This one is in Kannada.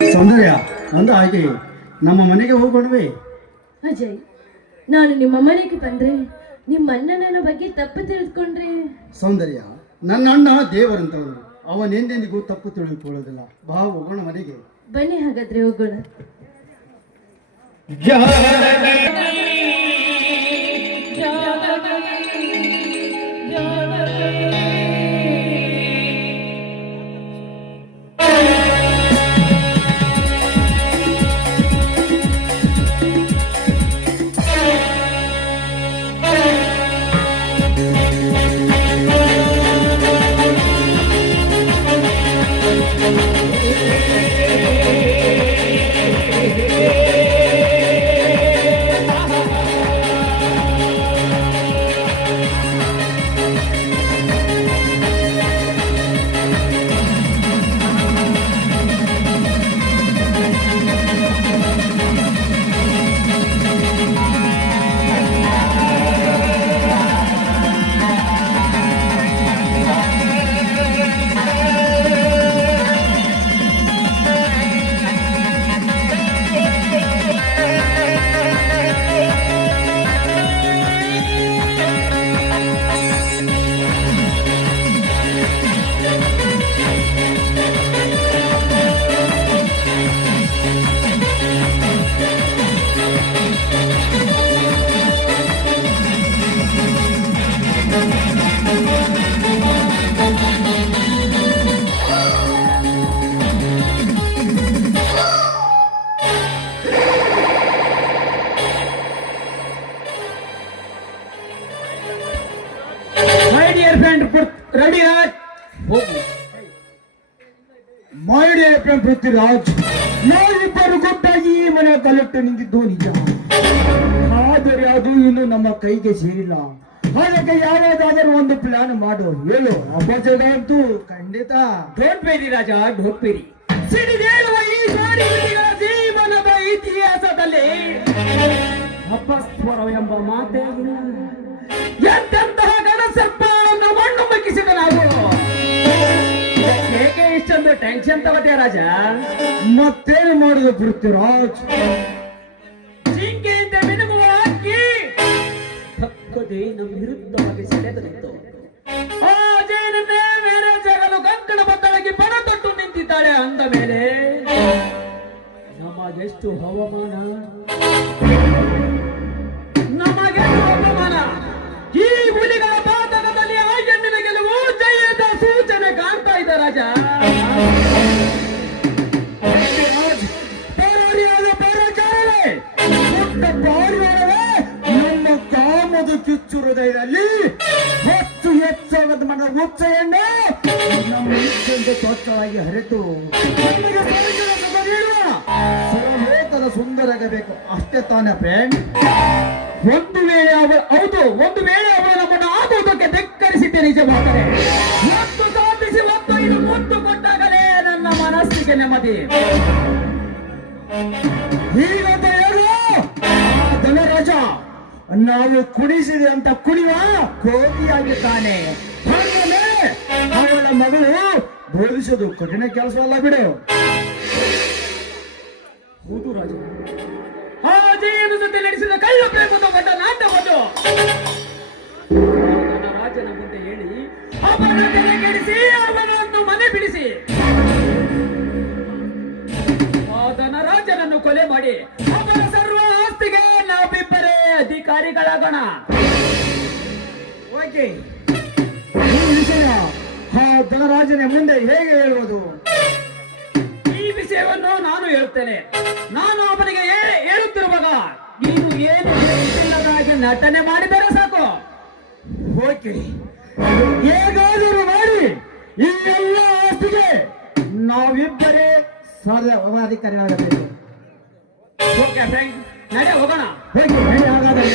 ಸೌಂದರ್ಯ ಅಂದ ಹಾಗೆ ನಮ್ಮ ಮನೆಗೆ ಹೋಗೋಣವೇ? ಅಜಯ್, ನಾನು ನಿಮ್ಮ ಮನೆಗೆ ಬಂದ್ರೆ ನಿಮ್ಮ ಅಣ್ಣನ ಬಗ್ಗೆ ತಪ್ಪು ತಿಳಿದುಕೊಂಡ್ರೆ? ಸೌಂದರ್ಯ, ನನ್ನ ಅಣ್ಣ ದೇವರಂತವನು, ಅವನೆಂದೆಂದಿಗೂ ತಪ್ಪು ತಿಳಿದುಕೊಳ್ಳೋದಿಲ್ಲ. ಬಾ ಹೋಗೋಣ ಮನೆಗೆ. ಬನ್ನಿ, ಹಾಗಾದ್ರೆ ಹೋಗೋಣ. Ready Raj, my dear friend Prithviraj, ನಾವಿಬ್ಬರು ಗುಟ್ಟಾಗಿ ಈ ಮನೆ ಕಲೆಕ್ಟ್ ನಿಂತಿದ್ದು ನಿಜ. ಆದರೆ ಅದು ಇನ್ನು ನಮ್ಮ ಕೈಗೆ ಸೇರಿಲ್ಲ. ಅದಕ್ಕೆ ಯಾವುದಾದರೂ ಒಂದು ಪ್ಲಾನ್ ಮಾಡು, ಹೇಳು. ಅಪಚಯದಂತೂ ಖಂಡಿತ. Don't worry Raja, don't worry. ಸಿಡಿದೇಳುವ ಈ ಜೋಡಿಗಳ ಜೀವನದ ಇತಿಹಾಸದಲ್ಲಿ ಅಪಸ್ವರ ಎಂಬ ಮಾತೇ ಇಲ್ಲ. ಎಂತೆಂತಹ ಗಣಸರ್ಪವನ್ನು ಮಣ್ಣು ಮುಕ್ಕಿಸಿದ ನಾವು. ಹೇಗೆ ಇಷ್ಟೊಂದು ಟೆನ್ಷನ್ ತಗೋತೀಯ ರಾಜ? ಮತ್ತೇನು ಮಾಡುದು ಪೃಥ್ವಿರಾಜ್? ಜಿಂಕೆಯಿಂದ ಮಿನುಗುವ ಹಾಕಿ ಪಕ್ಕದೇ ನಮ್ಮ ವಿರುದ್ಧವಾಗಿ ಸೆಳೆದು ನಿಂತು ಆ ಜೈನನ್ನೇ ಮೇಲೆ ಜಗಲು ಕಂಕಣ ಬದ್ದಲಾಗಿ ಪಣ ತೊಟ್ಟು ನಿಂತಿದ್ದಾಳೆ. ಅಂದ ಮೇಲೆ ನಮಗೆಷ್ಟು ಅವಮಾನ, ನಮಗೆಷ್ಟು ಅವಮಾನ. ಈ ಹುಲಿಗಳ ಪಾತಕದಲ್ಲಿ ಆ ಹೆಣ್ಣಿನ ಗೆಲುವು ಜಯದ ಸೂಚನೆ ಕಾಣ್ತಾ ಇದೆ ರಾಜ. ನಮ್ಮ ಕಾಮದ ಕಿಚ್ಚು ಹೃದಯದಲ್ಲಿ ಹೆಚ್ಚು ಹೆಚ್ಚಾಗದ ಮನ ಉಚ್ಚ ಎಣ್ಣೆ ನಮ್ಮ ಇಷ್ಟೊಂದು ಸ್ವಚ್ಛವಾಗಿ ಹರಿತು ನಮಗೆ ಸ್ವರ್ಗದ ಸುಖ ನೀಡುವ ಸುರಲೋಕದ ಸುಂದರಾಗಬೇಕು. ಅಷ್ಟೇ ತಾನೇ ಫ್ರೆಂಡ್? ಒಂದು ವೇಳೆ ಅವಳು ನಮ್ಮನ್ನು ಆಗೋದಕ್ಕೆ ಧಿಕ್ಕರಿಸಿದ್ದೆ ನಿಜವಾದರೆ, ಒಂದು ಸಾಧಿಸಿ ಒಂದು ಇದು ಮುತ್ತು ಕೊಟ್ಟಾಗಲೇ ನನ್ನ ಮನಸ್ಸಿಗೆ ನೆಮ್ಮದಿ. ಹೀಗಂತ ಹೇಳು ಧನರಾಜ, ನಾವು ಕುಣಿಸಿದೆ ಅಂತ ಕುಣಿಯುವ ಕೋತಿಯಾಗಿದ್ದಾನೆ. ಮೇಲೆ ಅವಳ ಮಗಳು ಬೋಧಿಸೋದು ಕಠಿಣ ಕೆಲಸ ಅಲ್ಲ ಬಿಡು. ಹೌದು ರಾಜ, ಆ ಜಯನ ಜೊತೆ ನಡೆಸಿದ ಕಳ್ಳ ಪ್ರೇಮದ ಗಡ್ಡ ನಾಟಕವನ್ನು ರಾಜನ ಮುಂದೆ ಹೇಳಿ ಅವನ ತಲೆ ಕೆಡಿಸಿ ಅವನನ್ನು ಮನೆ ಬಿಡಿಸಿ ಆ ಧನರಾಜನನ್ನು ಕೊಲೆ ಮಾಡಿ ಅವರ ಸರ್ವ ಆಸ್ತಿಗೆ ನಾವಿಬ್ಬರೇ ಅಧಿಕಾರಿಗಳಾಗೋಣ. ಓಕೆ, ಈ ವಿಷಯ ಆ ಧನರಾಜನ ಮುಂದೆ ಹೇಗೆ ಹೇಳುವುದು? ಈ ವಿಷಯವನ್ನು ನಾನು ಹೇಳುತ್ತೇನೆ. ನಾನು ಅವನಿಗೆ ಹೇಳುತ್ತಿರುವಾಗ ನೀನು ಏನು ಇಲ್ಲದಾಗಿ ನಟನೆ ಮಾಡಿದರೆ ಸಾಕು. ಓಕೆ, ಹೇಗಾದರೂ ಮಾಡಿ ಈ ಎಲ್ಲ ಆಸ್ತಿಗೆ ನಾವಿಬ್ಬರೇ ಸರ್ವಾಧಿಕಾರಿಯಾಗಬೇಕು. ಓಕೆ ಫ್ರೆಂಡ್, ನಡೆ ಹೋಗೋಣ. ಓಕೆ, ಹಾಗಾದರೆ